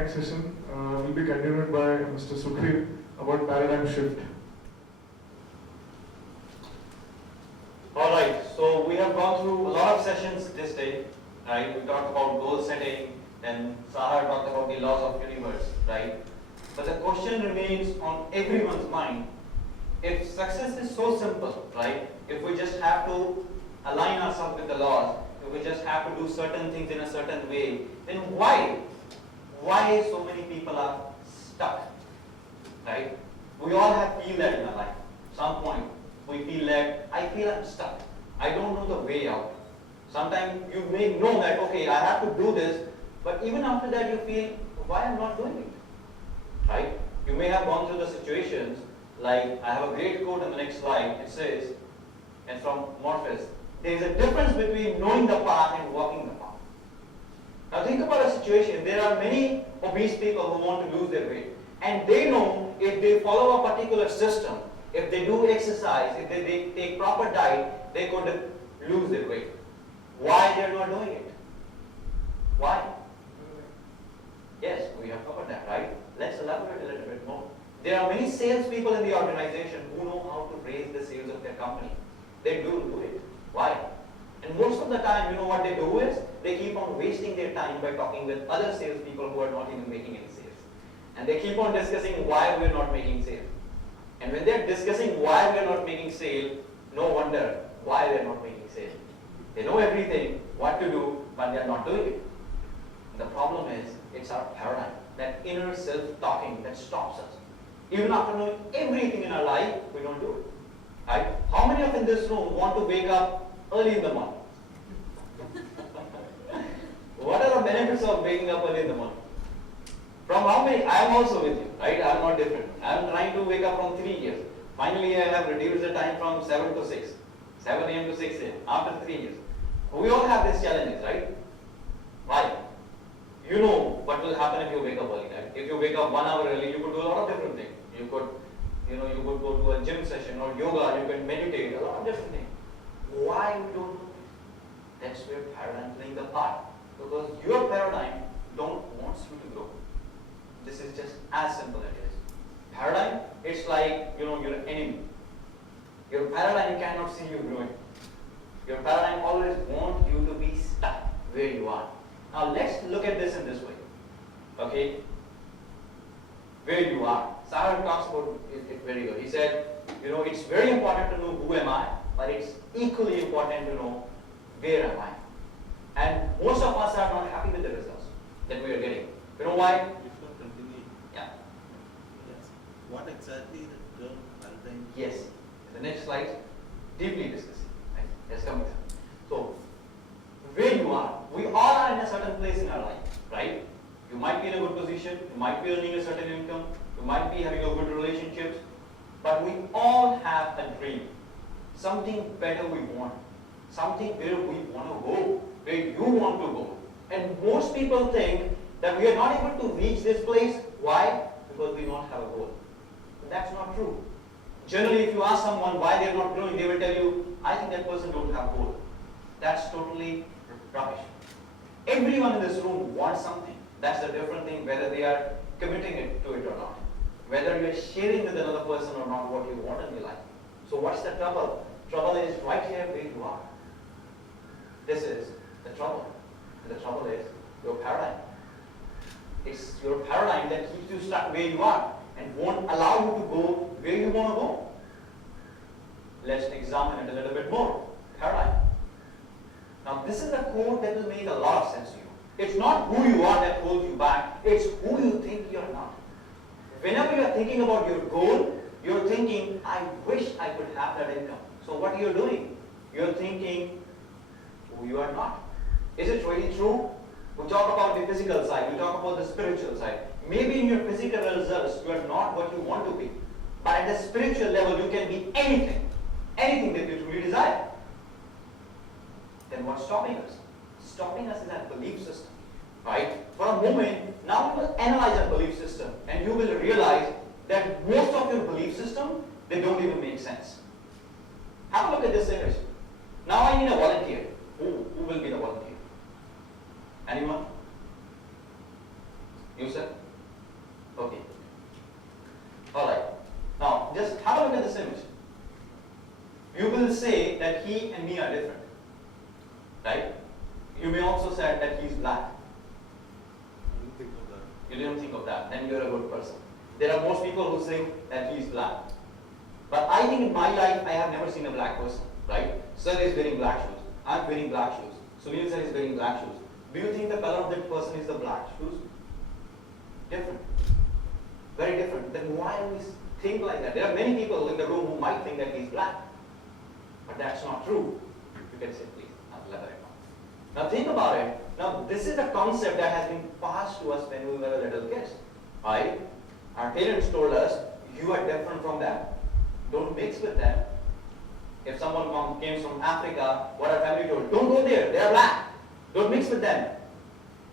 next session will be continued by Mr. Sukhdev about paradigm shift. Alright, so we have gone through a lot of sessions this day, right? We talked about goal setting, then Sahar talked about the laws of universe, right? But the question remains on everyone's mind, if success is so simple, right? If we just have to align ourselves with the laws, if we just have to do certain things in a certain way, then why so many people are stuck, right? We all have feel that in our life. Some point, we feel that, I feel I'm stuck. I don't know the way out. Sometimes you may know that, okay, I have to do this, but even after that you feel, why I'm not doing it, right? You may have gone through the situations, like I have a great quote on the next slide, it says, and from Morpheus, there is a difference between knowing the path and walking the path. Now think about a situation, there are many obese people who want to lose their weight, and they know if they follow a particular system, if they do exercise, if they take proper diet, they could lose their weight. Why they are not doing it? Why? Yes, we have covered that, right? Let's elaborate a little bit more. There are many salespeople in the organization who know how to raise the sales of their company. They do it. Why? And most of the time, you know what they do is, they keep on wasting their time by talking with other salespeople who are not even making any sales. And they keep on discussing why we are not making sales. And when they are discussing why we are not making sales, no wonder why they are not making sales. They know everything, what to do, but they are not doing it. And the problem is, it's our paradigm, that inner self-talking that stops us. Even after knowing everything in our life, we don't do it. Right? How many of in this room want to wake up early in the morning? What are the benefits of waking up early in the morning? From how many? I am also with you, right? I am not different. I am trying to wake up from 3 years. Finally, I have reduced the time from 7 to 6. 7 a.m. to 6 a.m. after 3 years. We all have these challenges, right? Why? You know what will happen if you wake up early, right? If you wake up 1 hour early, you could do a lot of different things. You could go to a gym session or yoga, you can meditate, a lot of different things. Why we don't do it? That's where paradigm plays a part. Because your paradigm don't want you to grow. This is just as simple as it is. Paradigm, it's like, your enemy. Your paradigm cannot see you growing. Your paradigm always wants you to be stuck where you are. Now let's look at this in this way. Okay? Where you are. Sahar talks about it very well. He said, it's very important to know who am I, but it's equally important to know where am I. And most of us are not happy with the results that we are getting. You know why? Yeah. Yes. What exactly the term paradigm? Yes. In the next slide, deeply discussing. Right? Let's come with it. So, where you are, we all are in a certain place in our life, right? You might be in a good position, you might be earning a certain income, you might be having a good relationships, but we all have a dream. Something better we want. Something where we want to go, where you want to go. And most people think that we are not able to reach this place. Why? Because we don't have a goal. But that's not true. Generally, if you ask someone why they're not growing, they will tell you, I think that person don't have a goal. That's totally rubbish. Everyone in this room wants something. That's the different thing, whether they are committing it to it or not. Whether you are sharing with another person or not what you want in your life. So what's the trouble? Trouble is right here where you are. This is the trouble. And the trouble is your paradigm. It's your paradigm that keeps you stuck where you are and won't allow you to go where you want to go. Let's examine it a little bit more. Paradigm. Now this is a quote that will make a lot of sense to you. It's not who you are that holds you back. It's who you think you're not. Whenever you're thinking about your goal, you're thinking, I wish I could have that income. So what you're doing? You're thinking who you are not. Is it really true? We talk about the physical side, we talk about the spiritual side. Maybe in your physical results, you are not what you want to be. But at the spiritual level, you can be anything. Anything that you truly desire. Then what's stopping us? Stopping us is that belief system. Right? For a moment, now we will analyze our belief system and you will realize that most of your belief system, they don't even make sense. Have a look at this image. Now I need a volunteer. Who will be the volunteer? Anyone? You, sir? Okay. Alright. Now, just have a look at this image. You will say that he and me are different. Right? You may also say that he's black. I didn't think of that. You didn't think of that. Then you're a good person. There are most people who think that he's black. But I think in my life, I have never seen a black person. Right? Sir is wearing black shoes. I'm wearing black shoes. Sunil sir is wearing black shoes. Do you think the color of that person is the black shoes? Different. Very different. Then why do we think like that? There are many people in the room who might think that he's black. But that's not true. You can say, please, I'll elaborate now. Now think about it. Now this is a concept that has been passed to us when we were little kids. Right? Our parents told us, you are different from them. Don't mix with them. If someone came from Africa, what our family told, don't go there, they are black. Don't mix with them.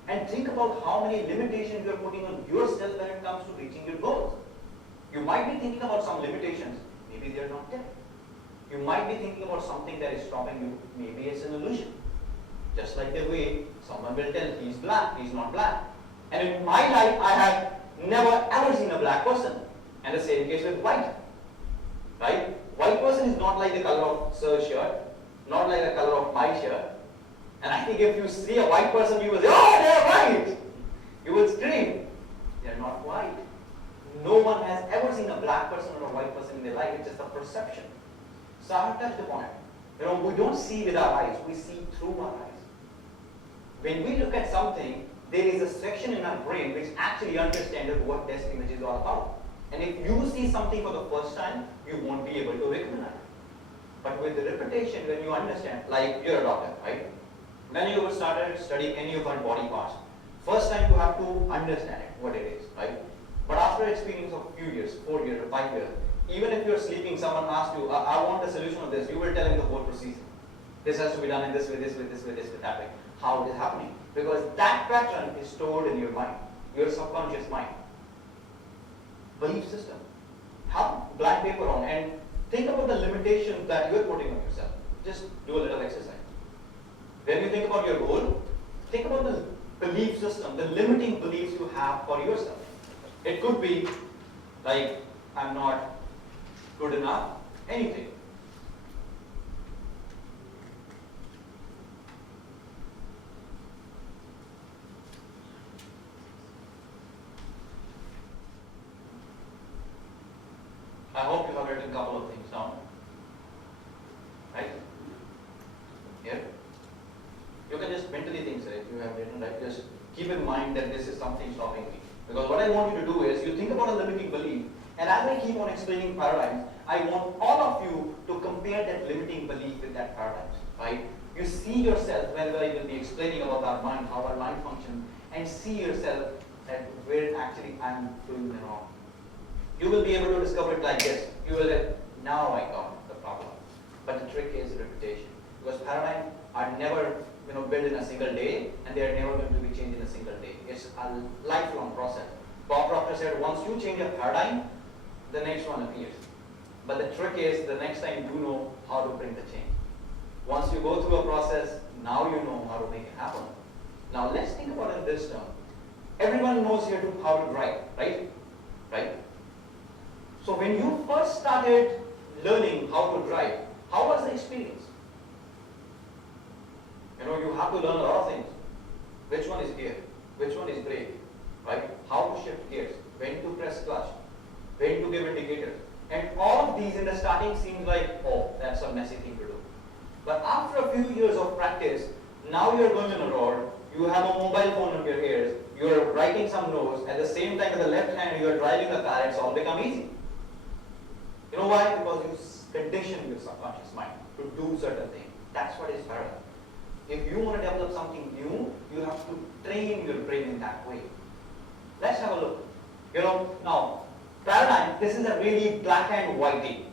And think about how many limitations you are putting on yourself when it comes to reaching your goals. You might be thinking about some limitations, maybe they are not there. You might be thinking about something that is stopping you, maybe it's an illusion. Just like the way someone will tell he's black, he's not black. And in my life, I have never ever seen a black person. And the same case with white. Right? White person is not like the color of Sir's shirt, not like the color of my shirt. And I think if you see a white person, you will say, oh, they're white. You will scream. They're not white. No one has ever seen a black person or a white person in their life. It's just a perception. So I have touched upon it. We don't see with our eyes. We see through our eyes. When we look at something, there is a section in our brain which actually understands what this image is all about. And if you see something for the first time, you won't be able to recognize it. But with the repetition, when you understand, like you're a doctor, right? When you started studying any of our body parts, first time you have to understand it, what it is, right? But after experience of few years, 4 years or 5 years, even if you're sleeping, someone asks you, I want the solution of this, you will tell him the whole procedure. This has to be done in this way, this way, this way, this way, that way. How it is happening? Because that pattern is stored in your mind, your subconscious mind. Belief system. Have blank paper on and think about the limitations that you're putting on yourself. Just do a little exercise. When you think about your goal, think about the belief system, the limiting beliefs you have for yourself. It could be like, I'm not good enough, anything. I hope you have written a couple of things down. Right? Here. You can just mentally think, sir, if you have written, right? Just keep in mind that this is something stopping me. Because what I want you to do is, you think about a limiting belief, and as I keep on explaining paradigms, I want all of you to compare that limiting belief with that paradigm, right? You see yourself, whenever I will be explaining about our mind, how our mind functions, and see yourself that where actually I'm doing the wrong. You will be able to discover it like this. You will say, now I got the problem. But the trick is repetition. Because paradigms are never built in a single day, and they are never going to be changed in a single day. It's a lifelong process. Bob Proctor said, once you change a paradigm, the next one appears. But the trick is, the next time you know how to bring the change. Once you go through a process, now you know how to make it happen. Now let's think about it this term. Everyone knows here how to drive, right? Right? So when you first started learning how to drive, how was the experience? You have to learn a lot of things. Which one is gear? Which one is brake? Right? How to shift gears? When to press clutch? When to give indicators? And all of these in the starting seems like, oh, that's a messy thing to do. But after a few years of practice, now you're going on a road, you have a mobile phone in your ears, you're writing some notes, at the same time with the left hand you're driving the car, it's all become easy. You know why? Because you condition your subconscious mind to do certain things. That's what is paradigm. If you want to develop something new, you have to train your brain in that way. Let's have a look. Now, paradigm, this is a really black and white thing.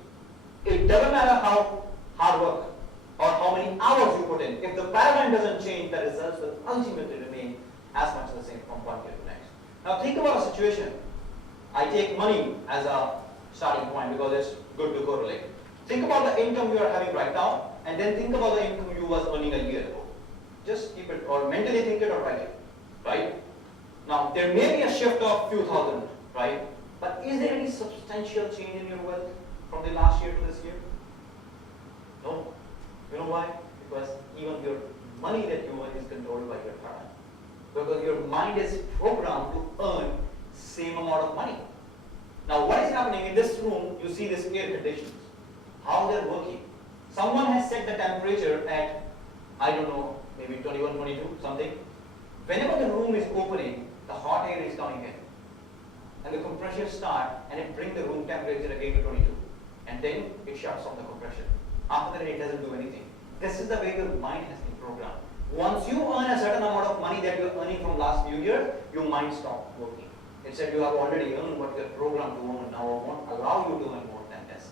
It doesn't matter how hard work or how many hours you put in. If the paradigm doesn't change, the results will ultimately remain as much the same from one year to next. Now think about a situation. I take money as a starting point because it's good to correlate. Think about the income you are having right now, and then think about the income you was earning a year ago. Just keep it, or mentally think it or write it, right? Now, there may be a shift of few thousand right? But is there any substantial change in your wealth from the last year to this year? No. You know why? Because even your money that you earn is controlled by your paradigm. Because your mind is programmed to earn same amount of money. Now what is happening in this room, you see this air conditions, how they're working. Someone has set the temperature at, I don't know, maybe 21, 22, something. Whenever the room is opening, the hot air is coming in. And the compressor starts and it brings the room temperature again to 22. And then it shuts off the compression. After that it doesn't do anything. This is the way your mind has been programmed. Once you earn a certain amount of money that you're earning from last few years, your mind stops working. Instead you have already earned what you're programmed to earn, now I won't allow you to earn more than this.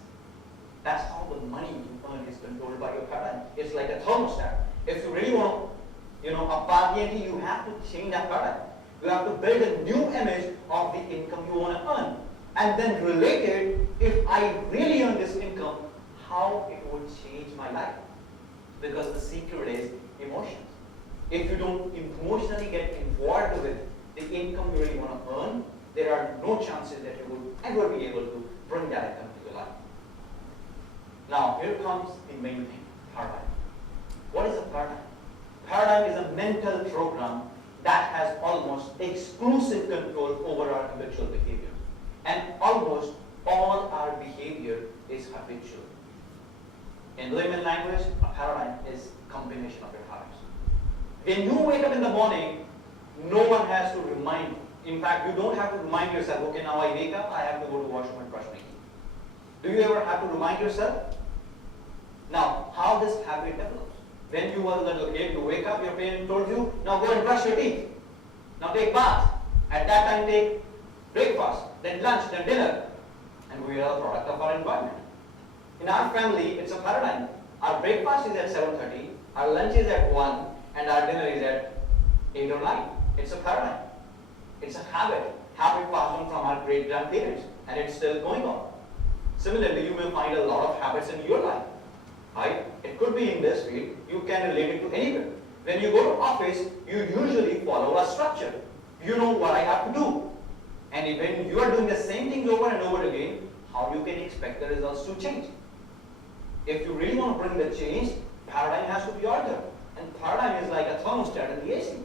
That's how the money you earn is controlled by your paradigm. It's like a thermostat. If you really want, a bargain, you have to change that paradigm. You have to build a new image of the income you want to earn. And then relate it, if I really earn this income, how it would change my life. Because the secret is emotions. If you don't emotionally get involved with the income you really want to earn, there are no chances that you will ever be able to bring that income to your life. Now, here comes the main thing, paradigm. What is a paradigm? Paradigm is a mental program that has almost exclusive control over our habitual behavior. And almost all our behavior is habitual. In layman language, a paradigm is a combination of your habits. When you wake up in the morning, no one has to remind you. In fact, you don't have to remind yourself, okay, now I wake up, I have to go to washroom and brush my teeth. Do you ever have to remind yourself? Now, how this habit develops? When you were a little kid, you wake up, your parent told you, now go and brush your teeth. Now take bath. At that time, take breakfast, then lunch, then dinner. And we are a product of our environment. In our family, it's a paradigm. Our breakfast is at 7:30, our lunch is at 1, and our dinner is at 8 or 9. It's a paradigm. It's a habit passed on from our great-grandparents, and it's still going on. Similarly, you will find a lot of habits in your life. Right? It could be in this field, you can relate it to anywhere. When you go to office, you usually follow a structure. You know what I have to do. And when you are doing the same things over and over again, how you can expect the results to change? If you really want to bring the change, paradigm has to be altered. And paradigm is like a thermostat in the AC.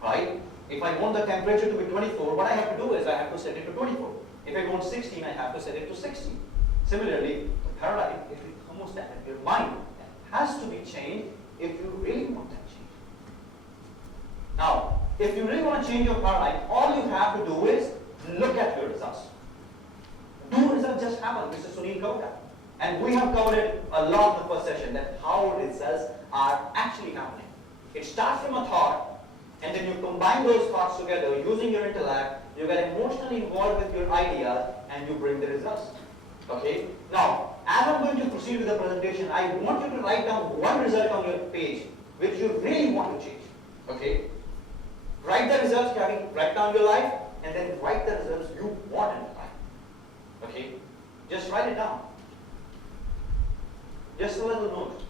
Right? If I want the temperature to be 24, what I have to do is I have to set it to 24. If I want 16, I have to set it to 16. Similarly, the paradigm is the thermostat in your mind. It has to be changed if you really want that change. Now, if you really want to change your paradigm, all you have to do is look at your results. Do results just happen? Mr. Sunil covered that. And we have covered it a lot in the first session, that how results are actually happening. It starts from a thought, and then you combine those thoughts together using your intellect, you get emotionally involved with your ideas, and you bring the results. Okay? Now, as I'm going to proceed with the presentation, I want you to write down one result on your page which you really want to change. Okay? Write the results, write down your life, and then write the results you want in your life. Okay? Just write it down. Just a little note.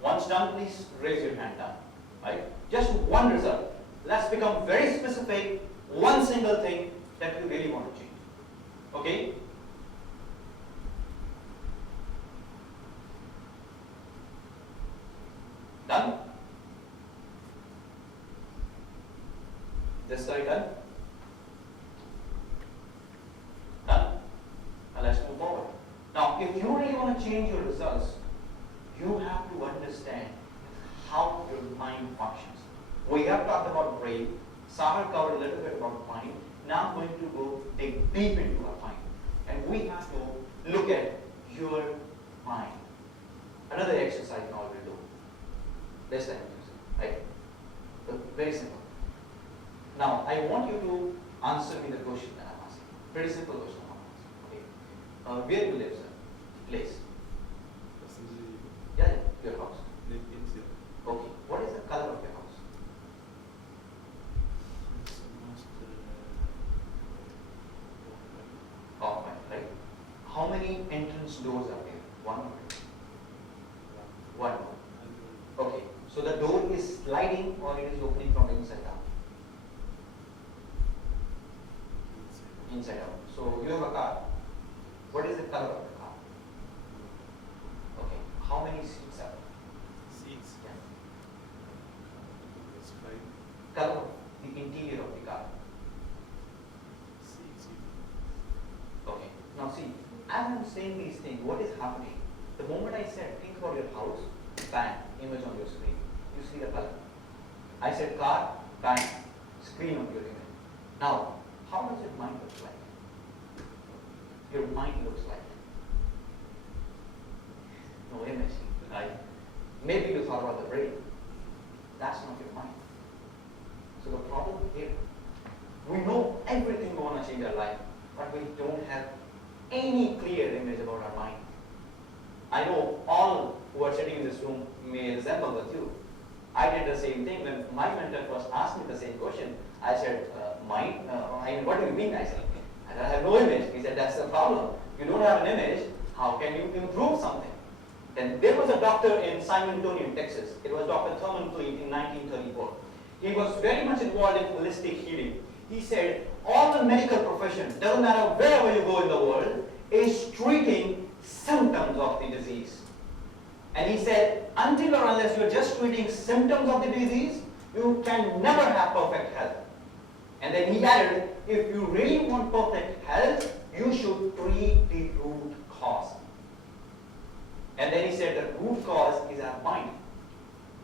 Once done, please raise your hand down. Right? Just one result. Let's become very specific. One single thing that you really want to change. Okay? Done? This side done? Done? Now let's move forward. Now, if you really want to change your results, you have to understand how your mind functions. We have talked about brain. Sahar covered a little bit about mind. Now I'm going to go dig deep into our mind. And we have to look at your mind. Another exercise now we'll do. This time, right? But very simple. Now, I want you to answer me the question that I'm asking. Pretty simple question I'm asking. Okay. Where do you live, sir? Place. Yeah, your house. Okay. What is the color of your house? Oh, right. How many entrance doors are there? One or two? One. Okay. So sliding or it is opening from inside out? Inside out. So you have a car. What is the color of the car? Okay. How many seats are there? Seats. Yeah. It's fine. Color of the interior of the car. Seats. Okay. Now see, as I'm saying these things, what is happening? The moment I said, think about your house, bang, image on your screen. You see the color. I said car, bang, screen on your image. Now, how does your mind look like? Your mind looks like no image, right? Maybe you thought about the brain. That's not your mind. So the problem here, we know everything we want to change our life, but we don't have any clear image about our mind. I know all who are sitting in this room may resemble with you. I did the same thing when my mentor first asked me the same question. I said, mind? What do you mean? I said, I have no image. He said, that's the problem. You don't have an image. How can you improve something? Then there was a doctor in San Antonio, Texas. It was Dr. Thurman Clean in 1934. He was very much involved in holistic healing. He said, all the medical profession, doesn't matter wherever you go in the world, is treating symptoms of the disease. And he said, until or unless you're just treating symptoms of the disease, you can never have perfect health. And then he added, if you really want perfect health, you should treat the root cause. And then he said the root cause is our mind.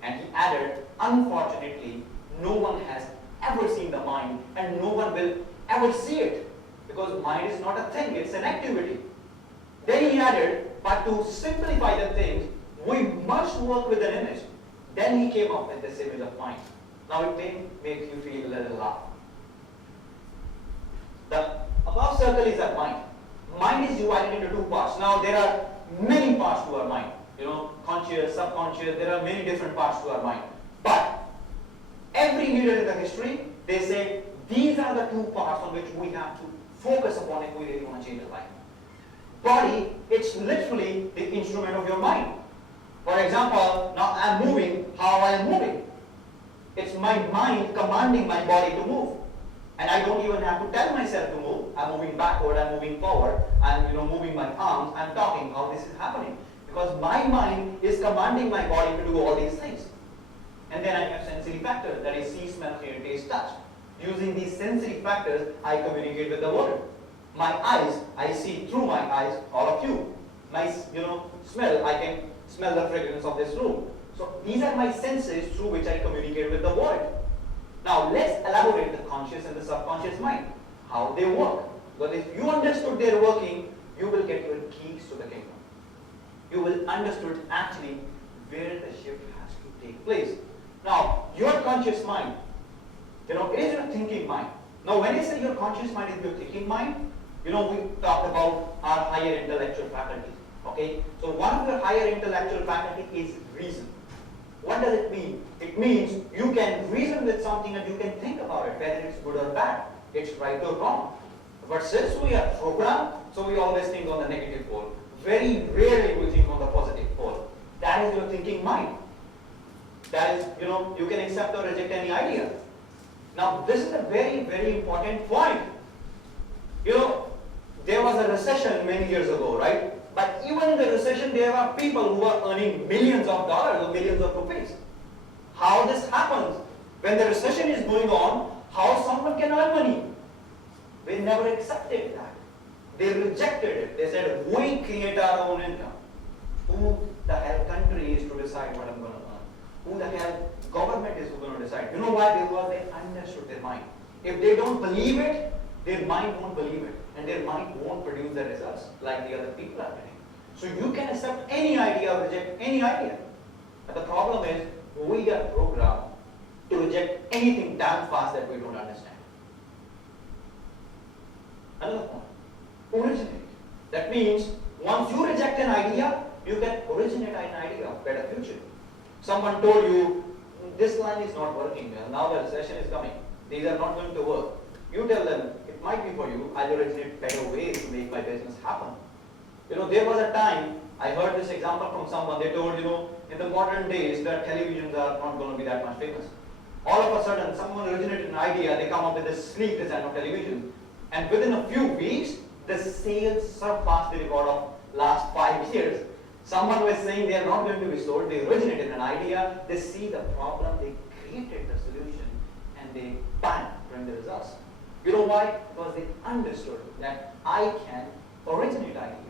And he added, unfortunately, no one has ever seen the mind and no one will ever see it. Because mind is not a thing, it's an activity. Then he added, but to simplify the things, we must work with an image. Then he came up with this image of mind. Now it may make you feel a little laugh. The above circle is our mind. Mind is divided into two parts. Now there are many parts to our mind. You know, conscious, subconscious, there are many different parts to our mind. But every leader in the history, they say these are the two parts on which we have to focus upon if we really want to change our life. Body, it's literally the instrument of your mind. For example, now I'm moving how I'm moving. It's my mind commanding my body to move. And I don't even have to tell myself to move. I'm moving backward, I'm moving forward, I'm moving my arms, I'm talking how this is happening. Because my mind is commanding my body to do all these things. And then I have sensory factors, that is see, smell, hear, taste, touch. Using these sensory factors, I communicate with the world. My eyes, I see through my eyes all of you. My smell, I can smell the fragrance of this room. So these are my senses through which I communicate with the world. Now let's elaborate the conscious and the subconscious mind, how they work. Because if you understood their working, you will get your keys to the kingdom. You will understood actually where the shift has to take place. Now, your conscious mind, it is your thinking mind. Now when I say your conscious mind is your thinking mind, we talked about our higher intellectual faculty. Okay? So one of your higher intellectual faculty is reason. What does it mean? It means you can reason with something and you can think about it, whether it's good or bad, it's right or wrong. But since we are programmed, so we always think on the negative pole. Very rarely we think on the positive pole. That is your thinking mind. That is, you can accept or reject any idea. Now this is a very, very important point. There was a recession many years ago, right? But even in the recession, there are people who are earning millions of dollars or millions of rupees. How this happens? When the recession is going on, how someone can earn money? They never accepted that. They rejected it. They said, we create our own income. Who the hell country is to decide what I'm going to earn? Who the hell government is going to decide? You know why? Because they understood their mind. If they don't believe it, their mind won't believe it. And their mind won't produce the results like the other people are getting. So you can accept any idea or reject any idea. But the problem is, we are programmed to reject anything damn fast that we don't understand. Another point, originate. That means, once you reject an idea, you can originate an idea of better future. Someone told you, this line is not working well, now the recession is coming. These are not going to work. You tell them, it might be for you, I'll originate better ways to make my business happen. There was a time, I heard this example from someone, they told, in the modern days that televisions are not going to be that much famous. All of a sudden, someone originated an idea, they come up with this sleek design of television, and within a few weeks, the sales surpassed the record of last 5 years. Someone was saying they are not going to be sold, they originated an idea, they see the problem, they created the solution, and they bang, bring the results. You know why? Because they understood that I can originate ideas.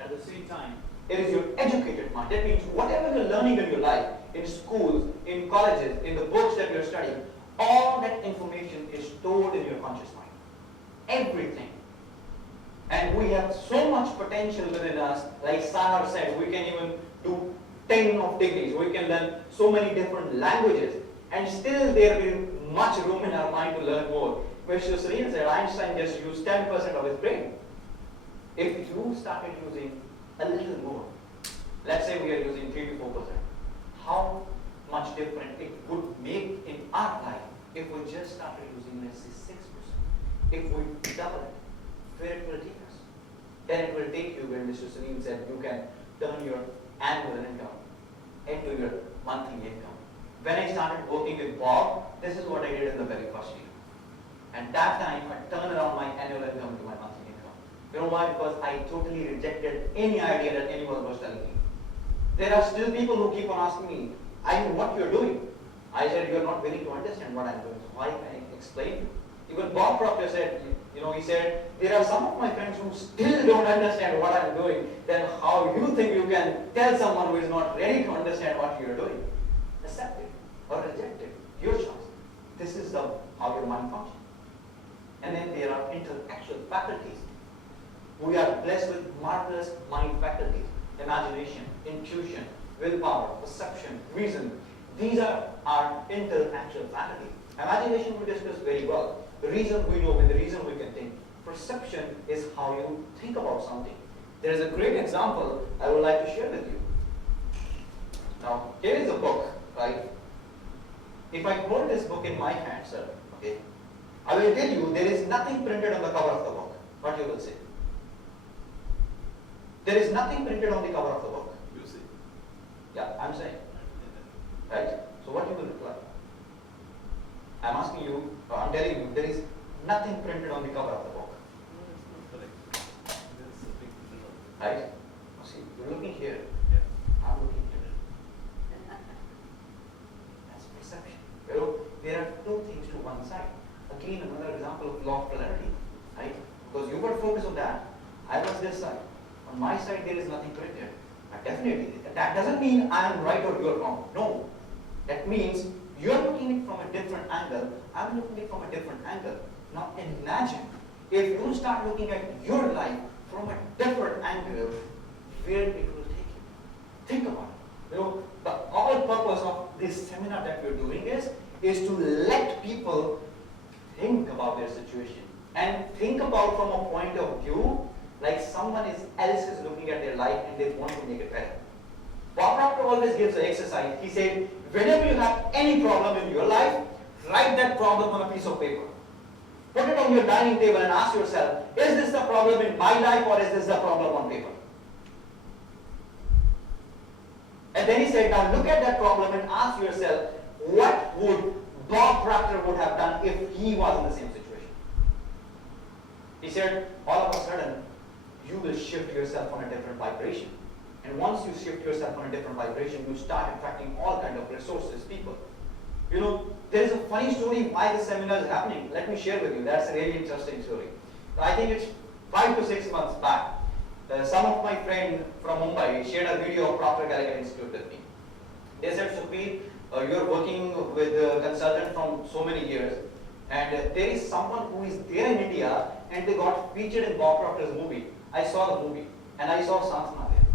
At the same time, it is your educated mind. That means whatever you're learning in your life, in schools, in colleges, in the books that you're studying, all that information is stored in your conscious mind. Everything. And we have so much potential within us, like Sahar said, we can even do 10 of degrees, we can learn so many different languages, and still there will be much room in our mind to learn more. Mr. Singh said Einstein just used 10% of his brain. If you started using a little more, let's say we are using 3 to 4%, how much different it would make in our life if we just started using, let's say, 6%. If we double it, where it will take us? Then it will take you where Mr. Singh said you can turn your annual income into your monthly income. When I started working with Bob, this is what I did in the very first year. And that time, I turned around my annual income to my monthly income. You know why? Because I totally rejected any idea that anyone was telling me. There are still people who keep on asking me, I know what you're doing. I said, you're not willing to understand what I'm doing. So why can I explain? Even Bob Proctor said, he said, there are some of my friends who still don't understand what I'm doing. Then how you think you can tell someone who is not ready to understand what you're doing? Accept it or reject it. Your choice. This is how your mind functions. And then there are intellectual faculties. We are blessed with marvelous mind faculties. Imagination, intuition, willpower, perception, reason. These are our intellectual faculties. Imagination we discussed very well. The reason we know, with the reason we can think. Perception is how you think about something. There is a great example I would like to share with you. Now, here is a book, right? If I hold this book in my hand, sir, okay, I will tell you there is nothing printed on the cover of the book. What you will say? There is nothing printed on the cover of the book. You see. Yeah, I'm saying. Right? So what you will reply? I'm asking you, or I'm telling you, there is nothing printed on the cover of the book. No, it's not correct. There is a big difference. Right? See, you're looking here. Yeah. I'm looking here. That's perception. There are two things to one side. Again, another example of law of polarity. Right? Because you were focused on that. I was this side. On my side, there is nothing printed. Definitely. That doesn't mean I am right or you're wrong. No. That means you're looking at it from a different angle. I'm looking at it from a different angle. Now imagine if you start looking at your life from a different angle, where it will take you. Think about it. The whole purpose of this seminar that we're doing is to let people think about their situation and think about from a point of view like someone else is looking at their life and they want to make it better. Bob Proctor always gives an exercise. He said, whenever you have any problem in your life, write that problem on a piece of paper. Put it on your dining table and ask yourself, is this the problem in my life or is this the problem on paper? And then he said, now look at that problem and ask yourself, what would Bob Proctor would have done if he was in the same situation? He said, all of a sudden, you will shift yourself on a different vibration. And once you shift yourself on a different vibration, you start attracting all kinds of resources, people. There is a funny story why this seminar is happening. Let me share with you. That's a really interesting story. I think it's 5 to 6 months back. Some of my friends from Mumbai shared a video of Proctor Gallagher Institute with me. They said, Sukhbir, you're working with a consultant from so many years, and there is someone who is there in India, and they got featured in Bob Proctor's movie. I saw the movie, and I saw Santhana there.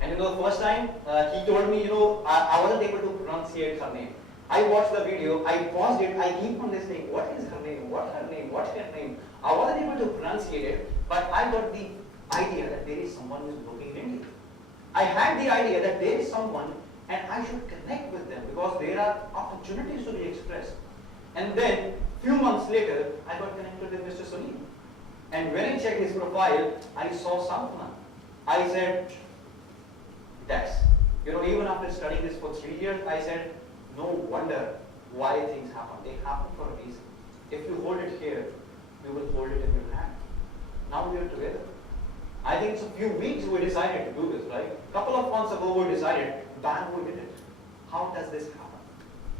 And the first time, he told me, I wasn't able to pronunciate her name. I watched the video, I paused it, I keep on listening, what is her name, what's her name, what's her name? I wasn't able to pronunciate it, but I got the idea that there is someone who is working in India. I had the idea that there is someone and I should connect with them because there are opportunities to be expressed. And then, few months later, I got connected with Mr. Sunil. And when I checked his profile, I saw Santhana. I said, that's Even after studying this for 3 years, I said, no wonder why things happen. They happen for a reason. If you hold it here, you will hold it in your hand. Now we are together. I think it's a few weeks we decided to do this, right? A couple of months ago we decided, bang, we did it. How does this happen?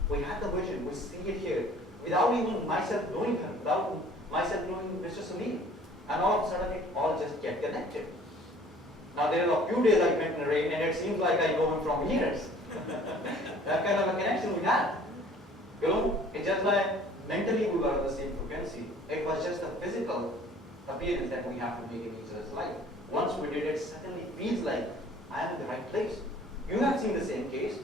We had the vision, we see it here, without even myself knowing him, without myself knowing Mr. Sunil. And all of a sudden it all just get connected. Now there are a few days I met in the rain and it seems like I know him from years. That kind of a connection we had. It's just like mentally we were on the same frequency. It was just a physical appearance that we have to make in each other's life. Once we did it, suddenly feels like I am in the right place. You have seen the same case.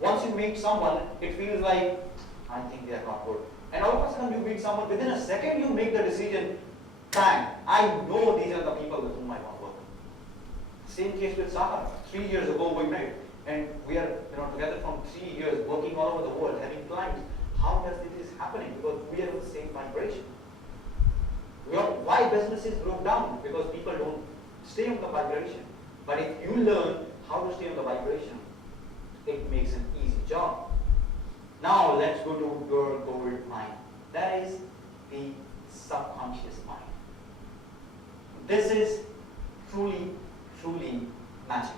Once you meet someone, it feels like, I think they are not good. And all of a sudden you meet someone, within a second you make the decision, bang, I know these are the people with whom I want to work. Same case with Sahar. 3 years ago we met, and we are together from 3 years, working all over the world, having clients. How does this happening? Because we are in the same vibration. Why businesses broke down? Because people don't stay on the vibration. But if you learn how to stay on the vibration, it makes an easy job. Now let's go to your gold mind. That is the subconscious mind. This is truly, truly magic.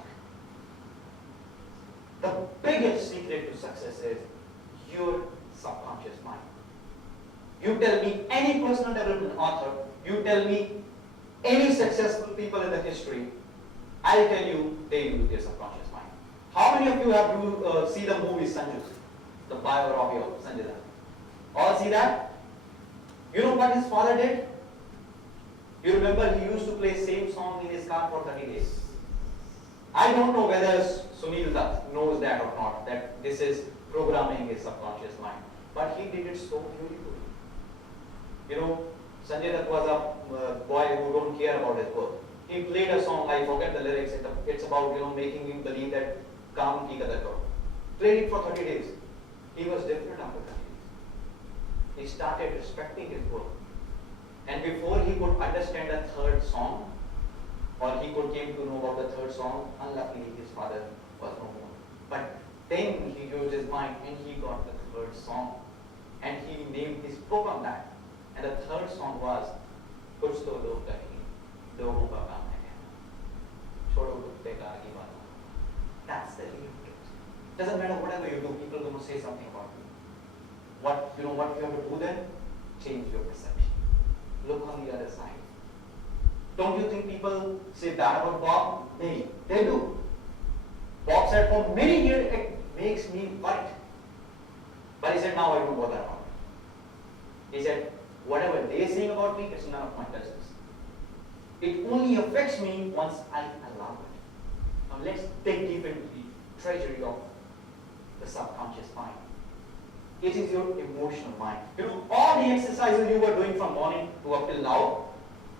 The biggest secret to success is your subconscious mind. You tell me any personal development author, you tell me any successful people in the history, I'll tell you they use their subconscious mind. How many of you have seen the movie Sanju, the biography of Sanjay Dutt? All see that? You know what his father did? You remember he used to play same song in his car for 30 days. I don't know whether Sunil Dutt knows that or not, that this is programming his subconscious mind. But he did it so beautifully. Sanjay Dutt was a boy who don't care about his work. He played a song, I forget the lyrics, it's about making him believe that Karan ki kadar karo. Played it for 30 days. He was different after 30 days. He started respecting his work. And before he could understand the third song, or he could came to know about the third song, unluckily his father was no more. But then he used his mind and he got the third song. And he named his book on that. And the third song was कुछ तो लोग कहेंगे लोगों का काम है कहना छोड़ो कुछ बेकार की बात. That's the real truth. Doesn't matter whatever you do, people are going to say something about you. What you have to do then? Change your perception. Look on the other side. Don't you think people say bad about Bob? Maybe they do. Bob said for many years it makes me worried. But he said now I don't bother about it. He said whatever they saying about me, it's none of my business. It only affects me once I allow it. Now let's dig deep into the treasury of the subconscious mind. It is your emotional mind. All the exercises you were doing from morning to up till now,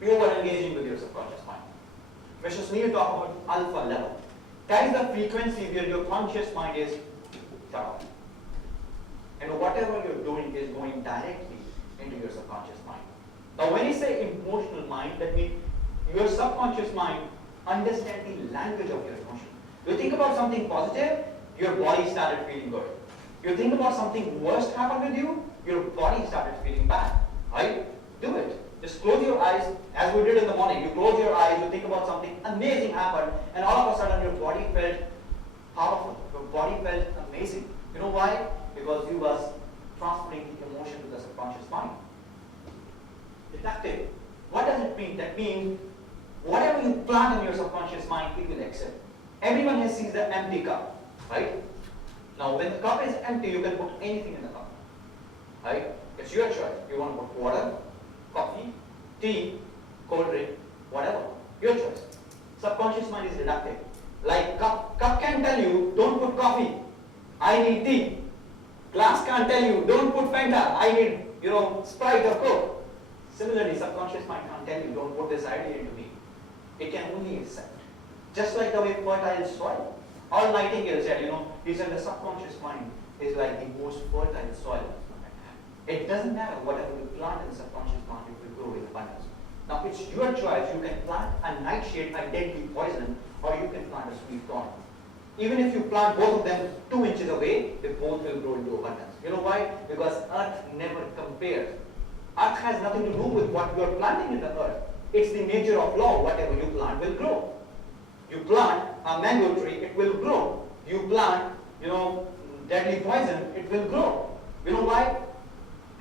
you were engaging with your subconscious mind. Mr. Singh talk about alpha level. That is the frequency where your conscious mind is shut off. And whatever you're doing is going directly into your subconscious mind. Now when you say emotional mind, that means your subconscious mind understands the language of your emotion. You think about something positive, your body started feeling good. You think about something worse happened with you, your body started feeling bad. Right? Do it. Just close your eyes, as we did in the morning. You close your eyes, you think about something amazing happened, and all of a sudden your body felt powerful. Your body felt amazing. You know why? Because you was transferring the emotion to the subconscious mind. Deductive. What does it mean? That means whatever you plant in your subconscious mind, it will accept. Everyone has seen the empty cup, right? Now when the cup is empty, you can put anything in the cup, right? It's your choice. You want to put water, coffee, tea, cold drink, whatever. Your choice. Subconscious mind is deductive. Like cup can tell you, don't put coffee. I need tea. Glass can't tell you, don't put Fanta. I need, Sprite or Coke. Similarly, subconscious mind can't tell you, don't put this idea into me. It can only accept. Just like the way fertile soil. All Nightingale said, he said the subconscious mind is like the most fertile soil. It doesn't matter whatever you plant in the subconscious mind, it will grow in abundance. Now it's your choice. You can plant a nightshade, a deadly poison, or you can plant a sweet corn. Even if you plant both of them 2 inches away, they both will grow into abundance. You know why? Because earth never compares. Earth has nothing to do with what you are planting in the earth. It's the nature of law. Whatever you plant will grow. You plant a mango tree, it will grow. You plant, deadly poison, it will grow. You know why?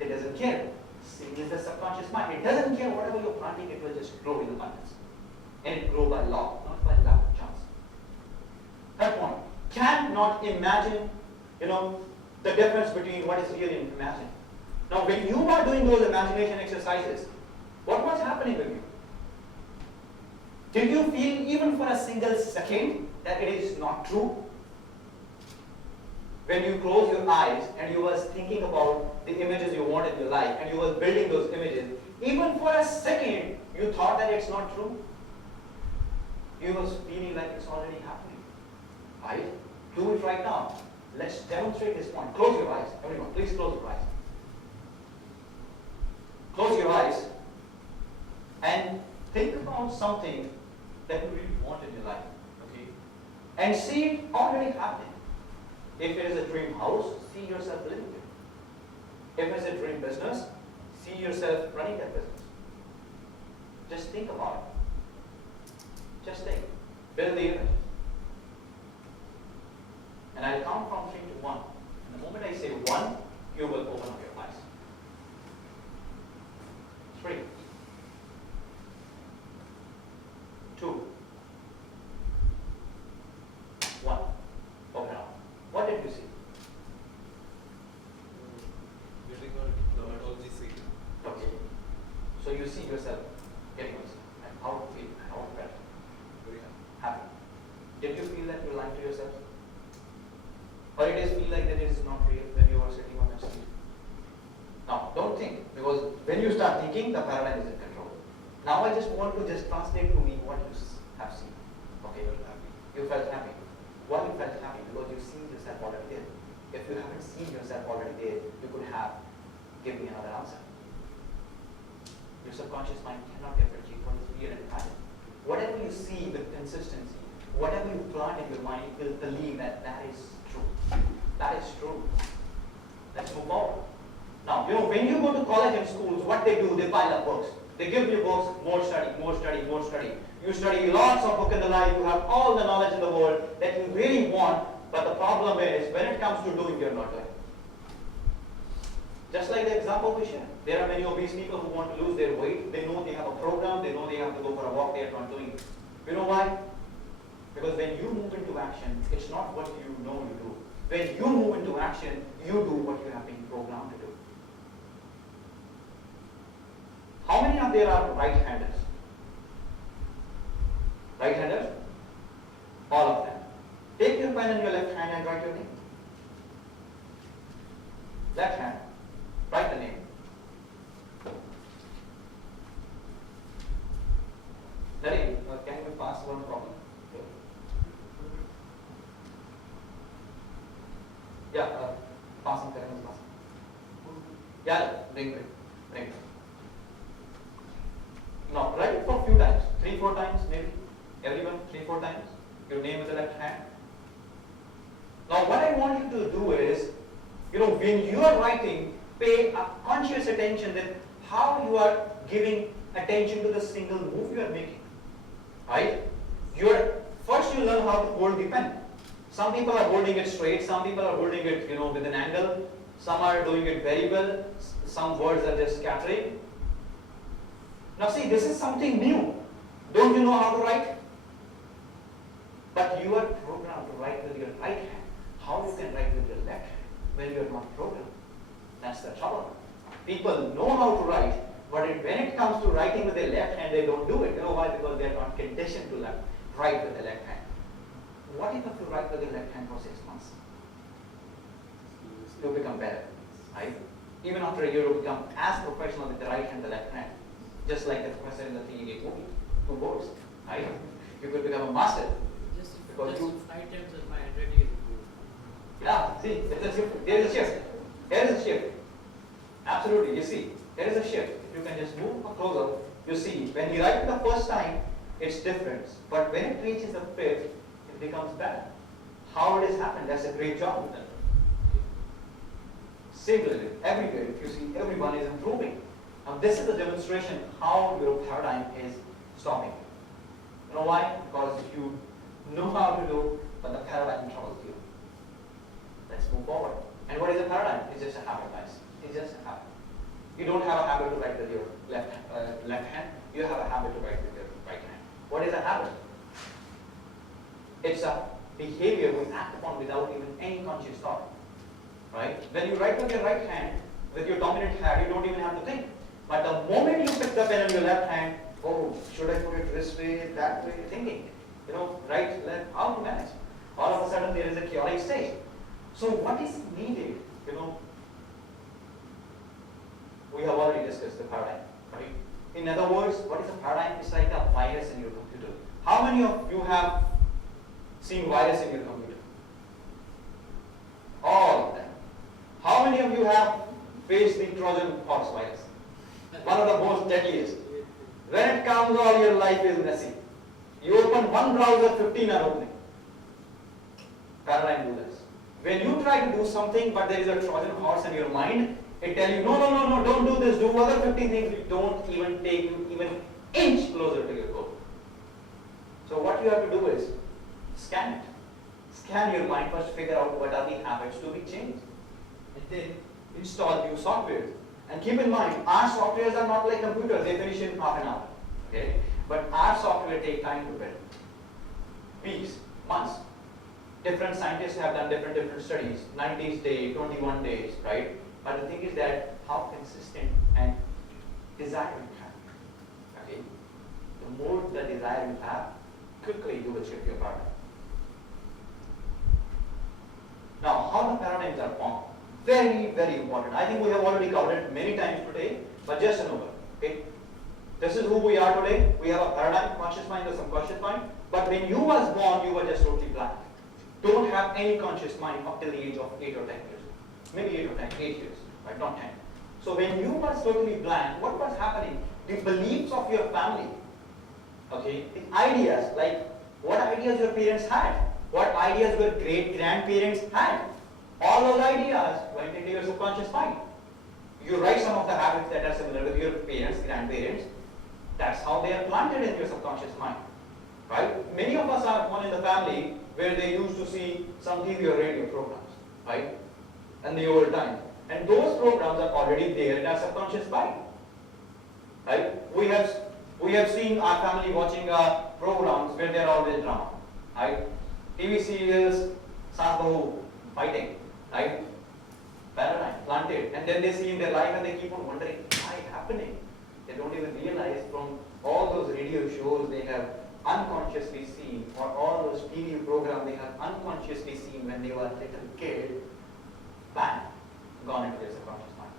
It doesn't care. Seeing is the subconscious mind. It doesn't care whatever you're planting, it will just grow in abundance. And it grow by law, not by luck or chance. Third point. Cannot imagine, the difference between what is real and imagined. Now, when you are doing those imagination exercises, what was happening with you? Did you feel even for a single second that it is not true? When you close your eyes and you was thinking about the images you want in your life and you was building those images, even for a second you thought that it's not true? You was feeling like it's already happening. Right? Do it right now. Let's demonstrate this point. Close your eyes. Everyone, please close your eyes. Close your eyes and think about something that you really want in your life. Okay? And see it already happening. If it is a dream house, see yourself living it. If it's a dream business, see yourself running that business. Just think about it. Just think. Build the image. And I'll count from 3 to 1. And the moment I say 1, you will open up your eyes. 3, 2, 1. Open up. What did you see? Getting a dermatology seat. Okay. So you see yourself getting yourself and how to feel and how to feel. Very Happy. Did you feel that you're lying to yourself? Or it is feel like that it is not real when you are sitting on a seat? Now, don't think, because when you start thinking, the paradigm is in control. Now I just want to just translate to me what you have seen. Okay, you felt happy. Why you felt happy? Because you've seen yourself already there. If you haven't seen yourself already there, you could have given me another answer. Your subconscious mind cannot differentiate what is real and imagined. Whatever you see with consistency, whatever you plant in your mind, you will believe that that is true. That is true. Let's move forward. Now, when you go to college and schools, what they do, they pile up books. They give you books, more study, more study, more study. You study lots of books in the life, you have all the knowledge in the world that you really want, but the problem is, when it comes to doing, you're not doing. Just like the example we shared. There are many obese people who want to lose their weight. They know they have a program, they know they have to go for a walk, they are not doing it. You know why? Because when you move into action, it's not what you know you do. When you move into action, you do what you have been programmed to do. How many of there are right-handers? Right-handers? All of them. Take your pen in your left hand and write your name. Left hand. Write the name. Naren, can you pass one problem? Yeah, passing Karan is passing. Yeah, bring. Now, write it for a few times. 3-4 times maybe. Everyone, 3-4 times. Your name is the left hand. Now, what I want you to do is, when you are writing, pay a conscious attention that how you are giving attention to the single move you are making. Right? First you learn how to hold the pen. Some people are holding it straight, some people are holding it, with an angle. Some are doing it very well. Some words are just scattering. Now see, this is something new. Don't you know how to write? But you are programmed to write with your right hand. How you can write with your left hand when you are not programmed? That's the trouble. People know how to write, but when it comes to writing with their left hand, they don't do it. You know why? Because they are not conditioned to write with the left hand. What if you write with the left hand for 6 months? You become better, right? Even after a year, you become as professional with the right hand and the left hand. Just like the professor in the 3-8 movie, 2 boards, right? You could become a master. Just because you 5 times as my handwriting is improved. Yeah, see, it's a shift. There is a shift. There is a shift. Absolutely, you see, there is a shift. If you can just move closer, you see, when you write it the first time, it's different. But when it reaches the 5th, it becomes better. how it has happened. That's a great job with that. Similarly, everywhere, if you see, everyone is improving. Now, this is the demonstration how your paradigm is stopping. You know why? Because you know how to do, but the paradigm troubles you. Let's move forward. And what is a paradigm? It's just a habit, guys. It's just a habit. You don't have a habit to write with your left hand. You have a habit to write with your right hand. What is a habit? It's a behavior we act upon without even any conscious thought. Right? When you write with your right hand, with your dominant hand, you don't even have to think. But the moment you pick the pen in your left hand, oh, should I put it this way, that way, thinking. You know, right, left, how to manage? All of a sudden there is a chaotic state. So what is needed? You know, we have already discussed the paradigm, right? In other words, what is a paradigm? It's like a virus in your computer. How many of you have seen virus in your computer? All of them. How many of you have faced the Trojan horse virus? One of the most deadliest. When it comes, all your life is messy. You open one browser, 15 are opening. Paradigm do this. When you try to do something, but there is a Trojan horse in your mind, it tells you, no, don't do this, do other 50 things which don't even take you even inch closer to your goal. So what you have to do is scan it. Scan your mind first, figure out what are the habits to be changed. And then install new software. And keep in mind, our softwares are not like computers, they finish in half an hour. Okay? But our software takes time to build. Weeks, months. Different scientists have done different studies, 90 days, 21 days, right? But the thing is that how consistent and desire you have. Okay? The more the desire you have, quickly you will shift your paradigm. Now, how the paradigms are formed? Very, very important. I think we have already covered it many times today, but just an over. Okay? This is who we are today. We have a paradigm, conscious mind, the subconscious mind. But when you was born, you were just totally blank. Don't have any conscious mind up till the age of 8 or 10 years. Maybe 8 or 10, 8 years, right? Not 10. So when you was totally blank, what was happening? The beliefs of your family, okay? The ideas, like what ideas your parents had, what ideas your great-grandparents had, all those ideas went into your subconscious mind. You write some of the habits that are similar with your parents, grandparents. That's how they are planted in your subconscious mind. Right? Many of us are born in the family where they used to see some TV or radio programs, right? In the old time. And those programs are already there in our subconscious mind. Right? We have seen our family watching programs where there are always drama. Right? TV serials, Saas Bahu, fighting. Right? Paradigm, planted. And then they see in their life and they keep on wondering, why happening? They don't even realize from all those radio shows they have unconsciously seen, or all those TV programs they have unconsciously seen when they were a little kid, bang, gone into their subconscious mind.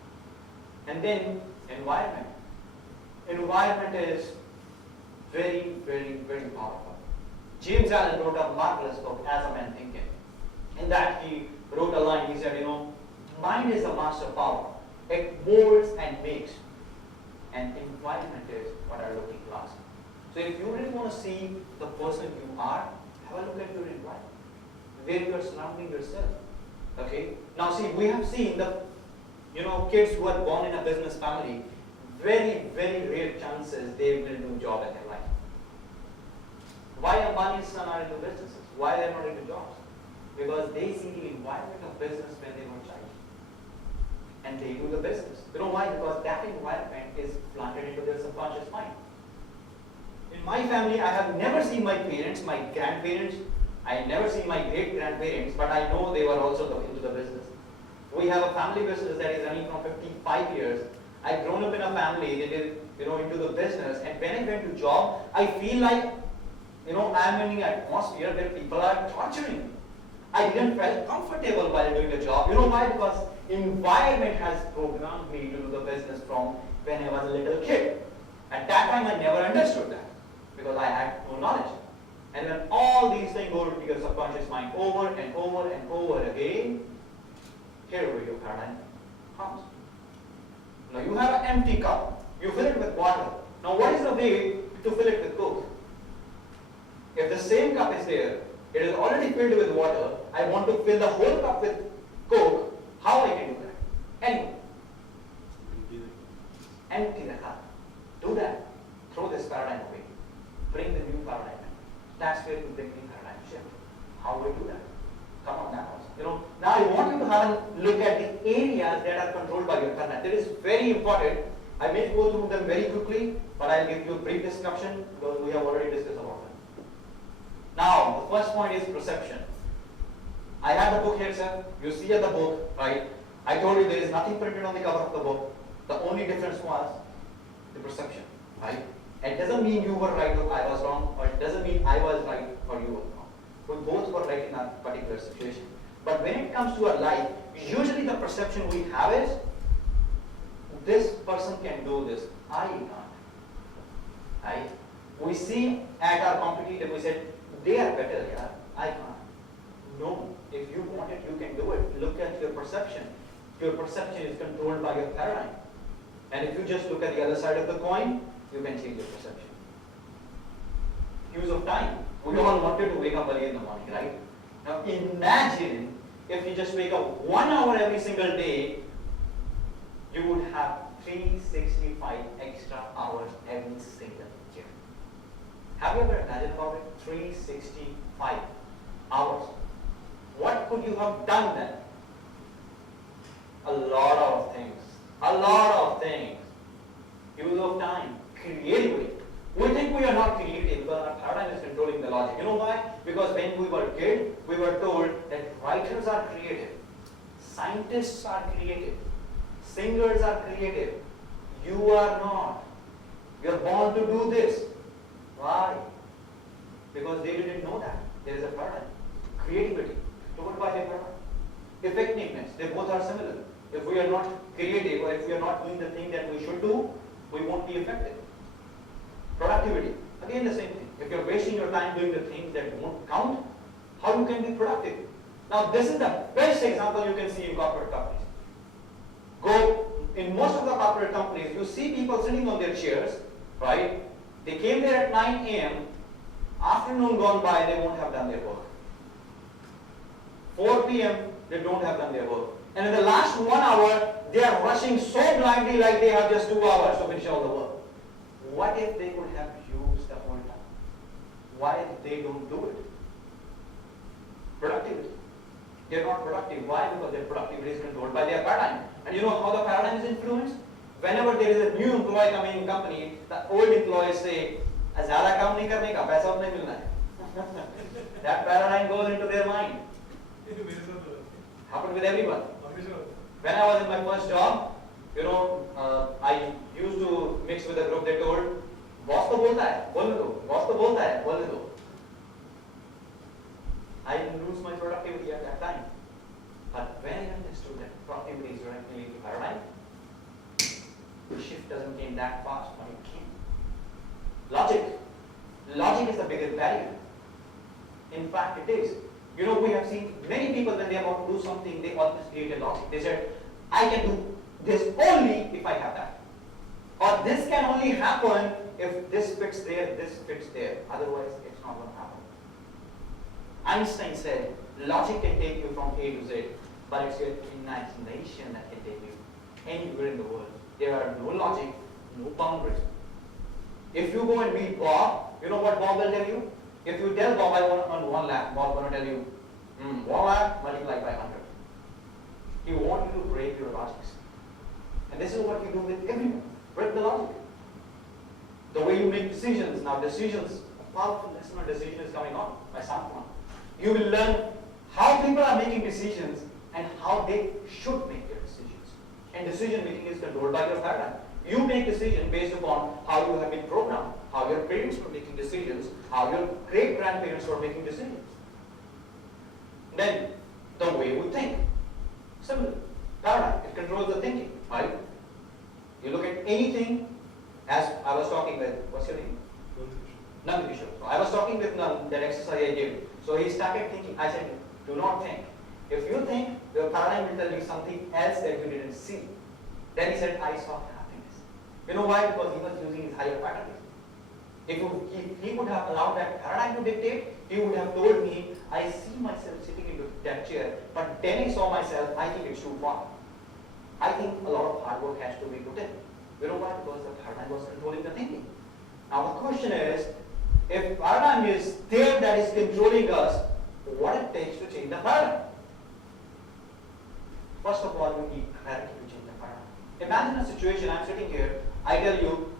And then environment. Environment is very, very, very powerful. James Allen wrote a marvelous book, As a Man Thinketh. In that he wrote a line, he said, mind is a master power. It molds and makes. And environment is what are looking glass. So if you really want to see the person you are, have a look at your environment, where you are surrounding yourself. Okay? Now see, we have seen the kids who are born in a business family, very, very rare chances they will do job in their life. Why Ambani's son are into businesses? Why they are not into jobs? Because they see the environment of business when they were a child. And they do the business. You know why? Because that environment is planted into their subconscious mind. In my family, I have never seen my parents, my grandparents, I never seen my great-grandparents, but I know they were also into the business. We have a family business that is running from 55 years. I grown up in a family that is, into the business, and when I went to job, I feel like, I'm in an atmosphere where people are torturing me. I didn't feel comfortable while doing the job. You know why? Because environment has programmed me to do the business from when I was a little kid. At that time, I never understood that because I had no knowledge. And when all these things go to your subconscious mind over and over and over again, here where your paradigm comes. Now you have an empty cup. You fill it with water. Now what is the way to fill it with Coke? If the same cup is there, It is already filled with water. I want to fill the whole cup with Coke. How I can do that? Anyway, empty the cup. Do that. Throw this paradigm away. Bring the new paradigm in. That's where you bring the paradigm shift. How do I do that? Come on now. Now I want you to have a look at the areas that are controlled by your paradigm. That is very important. I may go through them very quickly, but I'll give you a brief description because we have already discussed about them. Now, the first point is perception. I have the book here, sir. You see at the book, right? I told you there is nothing printed on the cover of the book. The only difference was the perception, right? It doesn't mean you were right or I was wrong, or it doesn't mean I was right or you were wrong. We both were right in a particular situation. But when it comes to our life, usually the perception we have is, this person can do this, I can't. Right? We see at our competitor, we said, they are better, yeah, I can't. No, if you want it, you can do it. Look at your perception. Your perception is controlled by your paradigm. And if you just look at the other side of the coin, you can change your perception. Use of time. We all wanted to wake up early in the morning, right? Now imagine if you just wake up 1 hour every single day, you would have 365 extra hours every single year. Have you ever imagined about it? 365 hours. What could you have done then? A lot of things. A lot of things. Use of time. Creativity. We think we are not creative because our paradigm is controlling the logic. You know why? Because when we were kids, we were told that writers are creative, scientists are creative, singers are creative. You are not. You are born to do this. Why? Because they didn't know that. There is a paradigm. Creativity, told by a paradigm. Effectiveness, they both are similar. If we are not creative or if we are not doing the thing that we should do, we won't be effective. Productivity, again the same thing. If you're wasting your time doing the things that won't count, how you can be productive? Now this is the best example you can see in corporate companies. Go, in most of the corporate companies, you see people sitting on their chairs, right? They came there at 9 a.m., afternoon gone by, they won't have done their work. 4 p.m., they don't have done their work. And in the last 1 hour, they are rushing so blindly like they have just 2 hours to finish all the work. What if they could have used the whole time? Why they don't do it? Productivity. They're not productive. Why? Because their productivity is controlled by their paradigm. And you know how the paradigm is influenced? Whenever there is a new employee coming in company, the old employees say, "Zyada काम नहीं करने का, पैसा नहीं मिलना है." That paradigm goes into their mind. Happened with everyone. When I was in my first job, I used to mix with a group. They told, "Boss तो बोलता है, बोलने दो. Boss तो बोलता है, बोलने दो." I didn't lose my productivity at that time. But when I understood that productivity is directly linked to paradigm, the shift doesn't came that fast, but it came. Logic. Logic is the biggest barrier. In fact, it is. We have seen many people when they are about to do something, they always create a logic. They said, "I can do this only if I have that." Or this can only happen if this fits there, this fits there. Otherwise, it's not going to happen. Einstein said, logic can take you from A to Z, but it's your imagination that can take you anywhere in the world. There are no logic, no boundaries. If you go and read Bob, you know what Bob will tell you? If you tell Bob, I want on 1 lakh, Bob will tell you, 1 lakh multiplied by 100. He wants you to break your logics. And this is what you do with everyone. Break the logic. The way you make decisions. Now decisions, a powerful lesson on decision is coming on by someone. You will learn how people are making decisions and how they should make their decisions. And decision making is controlled by your paradigm. You make decisions based upon how you have been programmed, how your parents were making decisions, how your great-grandparents were making decisions. Then, the way we think. Similar. Paradigm. It controls the thinking, right? You look at anything, as I was talking with, what's your name? Nandikishore. So I was talking with Nand, that exercise I gave. So he started thinking, I said, do not think. If you think, your paradigm will tell you something else that you didn't see. Then he said, I saw happiness. You know why? Because he was using his higher paradigm. If he would have allowed that paradigm to dictate, he would have told me, I see myself sitting in that chair, but then I saw myself, I think it's too far. I think a lot of hard work has to be put in. You know why? Because the paradigm was controlling the thinking. Now the question is, if paradigm is there that is controlling us, what it takes to change the paradigm? First of all, you need clarity to change the paradigm. Imagine a situation, I'm sitting here, I tell you,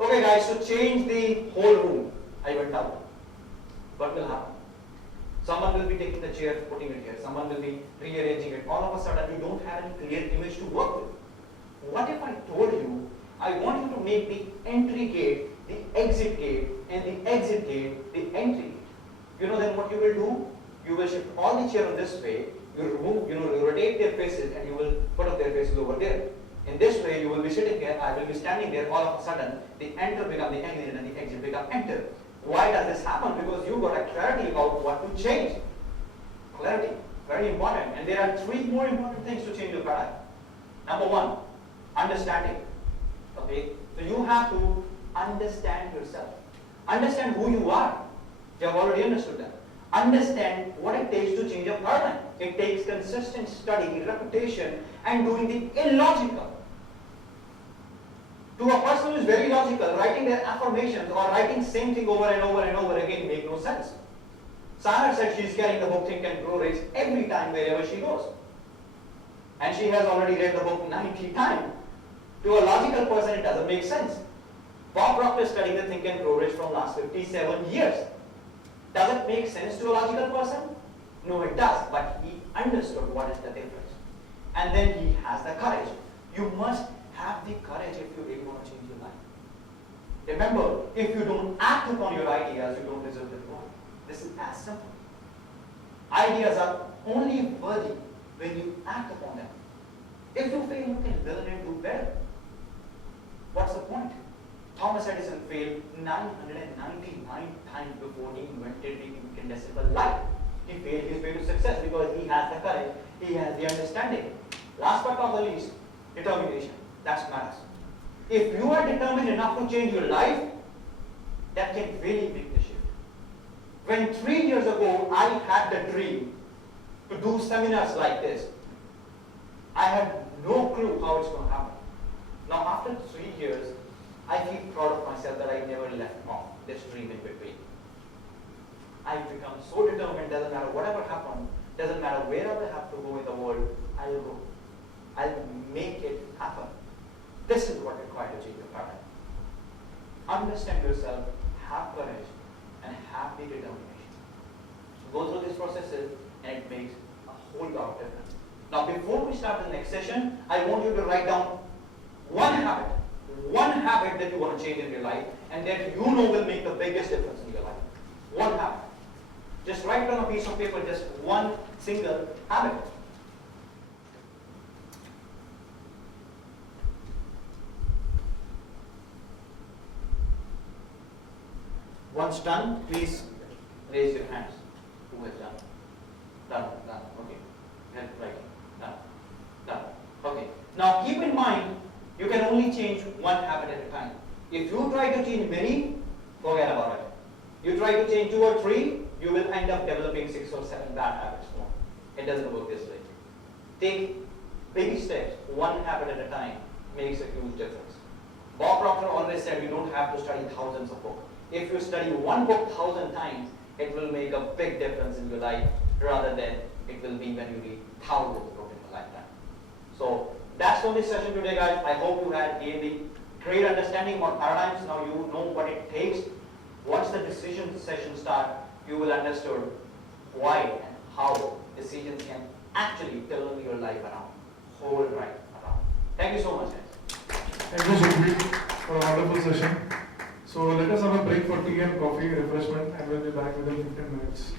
okay guys, so change the whole room. I went out. What will happen? Someone will be taking the chair, putting it here. Someone will be rearranging it. All of a sudden, you don't have any clear image to work with. What if I told you, I want you to make the entry gate, the exit gate, and the exit gate, the entry gate. You know then what you will do? You will shift all the chairs this way, you remove, you rotate their faces, and you will put up their faces over there. In this way, you will be sitting here, I will be standing there, all of a sudden, the enter become the exit and the exit become enter. Why does this happen? Because you got a clarity about what to change. Clarity, very important. And there are three more important things to change your paradigm. Number one, understanding. Okay, so you have to understand yourself. Understand who you are. You have already understood that. Understand what it takes to change your paradigm. It takes consistent study, repetition, and doing the illogical. To a person who is very logical, writing their affirmations or writing same thing over and over and over again make no sense. Sarah said she is carrying the book Think and Grow Rich every time wherever she goes. And she has already read the book 90 times. To a logical person, it doesn't make sense. Bob Proctor is studying the Think and Grow Rich from last 57 years. Does it make sense to a logical person? No, it does, but he understood what is the difference. And then he has the courage. You must have the courage if you really want to change your life. Remember, if you don't act upon your ideas, you don't deserve the reward. This is as simple. Ideas are only worthy when you act upon them. If you fail, you can learn and do better. What's the point? Thomas Edison failed 999 times before he invented the incandescent light. He failed his way to success because he has the courage, he has the understanding. Last but not the least, determination. That matters. If you are determined enough to change your life, that can really make the shift. When 3 years ago I had the dream to do seminars like this, I had no clue how it's going to happen. Now after 3 years, I feel proud of myself that I never left off this dream in between. I've become so determined, doesn't matter whatever happens, doesn't matter wherever I have to go in the world, I'll go. I'll make it happen. This is what required to change your paradigm. Understand yourself, have courage, and have the determination. Go through these processes, and it makes a whole lot of difference. Now, before we start the next session, I want you to write down one habit that you want to change in your life, and that you know will make the biggest difference in your life. One habit. Just write on a piece of paper just one single habit. Once done, please raise your hands. Who has done? Done. Okay. Right. Done. Okay. Now keep in mind, you can only change one habit at a time. If you try to change many, forget about it. You try to change 2 or 3, you will end up developing 6 or 7 bad habits more. It doesn't work this way. Take baby steps, one habit at a time makes a huge difference. Bob Proctor always said you don't have to study thousands of books. If you study one book 1,000 times, it will make a big difference in your life rather than it will be when you read thousands of books in a lifetime. So that's for this session today, guys. I hope you had gained the great understanding about paradigms. Now you know what it takes. Once the decision session starts, you will understand why and how decisions can actually turn your life around, whole right around. Thank you so much, guys. Thank you, Sukhbir, for a wonderful session. So let us have a break for tea and coffee, refreshment, and we'll be back within 15 minutes.